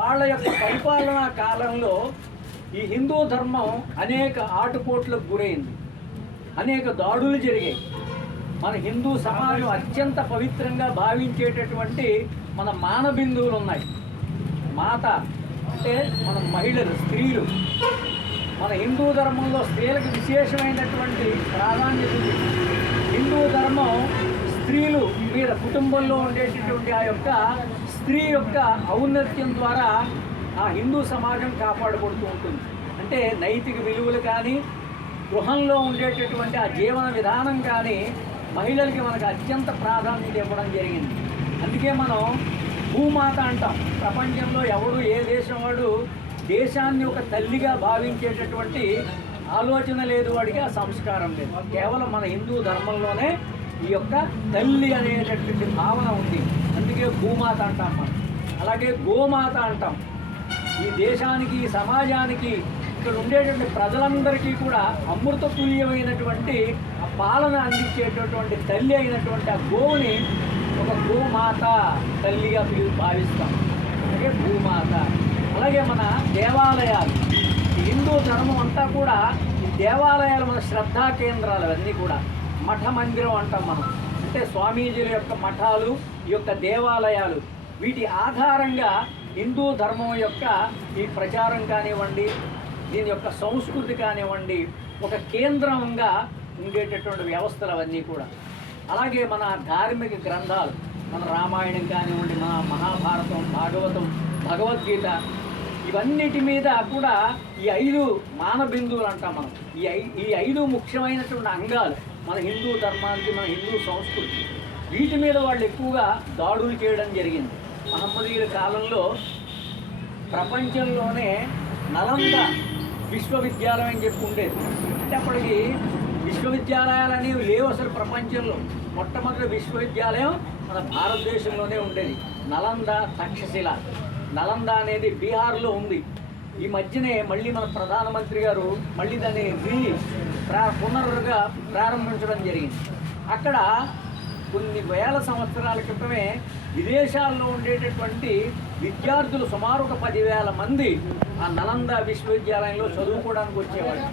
వాళ్ళ యొక్క పరిపాలనా కాలంలో ఈ హిందూ ధర్మం అనేక ఆటుపోట్లకు గురైంది. అనేక దాడులు జరిగాయి. మన హిందూ సమాజం అత్యంత పవిత్రంగా భావించేటటువంటి మన మానబిందువులు ఉన్నాయి. మాత అంటే మన మహిళలు స్త్రీలు. మన హిందూ ధర్మంలో స్త్రీలకు విశేషమైనటువంటి ప్రాధాన్యత ఉంది. హిందూ ధర్మం స్త్రీలు మీద కుటుంబంలో ఉండేటటువంటి ఆ యొక్క స్త్రీ యొక్క ఔన్నత్యం ద్వారా ఆ హిందూ సమాజం కాపాడబడుతూ ఉంటుంది. అంటే నైతిక విలువలు కానీ గృహంలో ఉండేటటువంటి ఆ జీవన విధానం కానీ మహిళలకి మనకు అత్యంత ప్రాధాన్యత ఇవ్వడం జరిగింది. అందుకే మనం భూమాత అంటాం. ప్రపంచంలో ఎవడు ఏ దేశం వాడు దేశాన్ని ఒక తల్లిగా భావించేటటువంటి ఆలోచన లేదు వాడికి ఆ సంస్కారం లేదు. కేవలం మన హిందూ ధర్మంలోనే ఈ యొక్క తల్లి అనేటటువంటి భావన ఉంది. అందుకే భూమాత అంటాం మనం. అలాగే గోమాత అంటాం. ఈ దేశానికి ఈ సమాజానికి ఇక్కడ ఉండేటువంటి ప్రజలందరికీ కూడా అమృత తుల్యమైనటువంటి ఆ పాలన అందించేటటువంటి తల్లి అయినటువంటి ఆ గోవుని ఒక గోమాత తల్లిగా భావిస్తాం. అలాగే భూమాత అలాగే మన దేవాలయాలు. హిందూ ధర్మం అంతా కూడా ఈ దేవాలయాలు మన శ్రద్ధా కేంద్రాలు అవన్నీ కూడా. మఠ మందిరం అంటాం మనం. అంటే స్వామీజీల యొక్క మఠాలు ఈ యొక్క దేవాలయాలు. వీటి ఆధారంగా హిందూ ధర్మం యొక్క ఈ ప్రచారం కానివ్వండి దీని యొక్క సంస్కృతి కానివ్వండి ఒక కేంద్రంగా ఉండేటటువంటి వ్యవస్థలు అవన్నీ కూడా. అలాగే మన ధార్మిక గ్రంథాలు మన రామాయణం కానివ్వండి మన మహాభారతం భాగవతం భగవద్గీత ఇవన్నిటి మీద కూడా ఈ ఐదు మానబిందువులు అంటాం మనం. ఈ ఐ ఈ ఐదు ముఖ్యమైనటువంటి అంగాలు మన హిందూ ధర్మానికి మన హిందూ సంస్కృతి వీటి మీద వాళ్ళు ఎక్కువగా దాడులు చేయడం జరిగింది. మహమ్మదీయుల కాలంలో ప్రపంచంలోనే నలంద విశ్వవిద్యాలయం అని చెప్పి ఉండేది. అంటే అప్పటికి విశ్వవిద్యాలయాలు అనేవి లేవు అసలు ప్రపంచంలో. మొట్టమొదటి విశ్వవిద్యాలయం మన భారతదేశంలోనే ఉండేది. నలంద తక్షశిల. నలంద అనేది బీహార్లో ఉంది. ఈ మధ్యనే మళ్ళీ మన ప్రధానమంత్రి గారు మళ్ళీ దాన్ని రీ ప్రా పునరుగా ప్రారంభించడం జరిగింది. అక్కడ కొన్ని వేల సంవత్సరాల క్రితమే విదేశాల్లో ఉండేటటువంటి విద్యార్థులు సుమారు ఒక పదివేల మంది ఆ నలంద విశ్వవిద్యాలయంలో చదువుకోవడానికి వచ్చేవాళ్ళు.